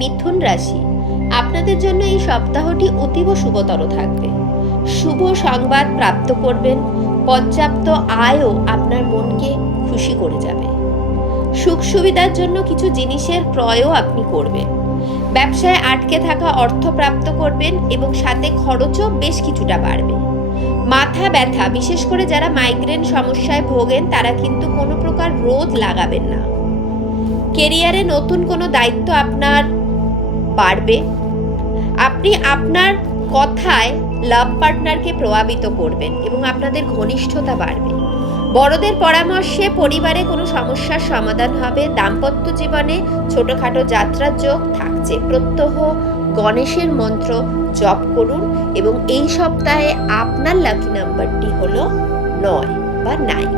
মিথুন রাশি, আপনাদের জন্য এই সপ্তাহটি অতীব শুভতর থাকবে। শুভ সংবাদ প্রাপ্ত করবেন। পর্যাপ্ত আয়ও আপনার মনকে খুশি করে যাবে। সুখ সুবিধার জন্য কিছু জিনিসের ক্রয়ও আপনি করবেন। ব্যবসায় আটকে থাকা অর্থ প্রাপ্ত করবেন এবং সাথে খরচও বেশ কিছুটা বাড়বে। মাথা ব্যথা, বিশেষ করে যারা মাইগ্রেন সমস্যায় ভোগেন তারা কিন্তু কোনো প্রকার রোদ লাগাবেন না। কেরিয়ারে নতুন কোনো দায়িত্ব আপনার বাড়বে। আপনি আপনার কথায় লাভ পার্টনারকে প্রভাবিত করবেন এবং আপনাদের ঘনিষ্ঠতা বাড়বে। বড়দের পরামর্শে পরিবারে কোনো সমস্যার সমাধান হবে। দাম্পত্য জীবনে ছোটখাটো যাত্রার যোগ থাকছে। প্রত্যহ গণেশের মন্ত্র জপ করুন এবং এই সপ্তাহে আপনার লাকি নাম্বারটি হলো 9 বা 9।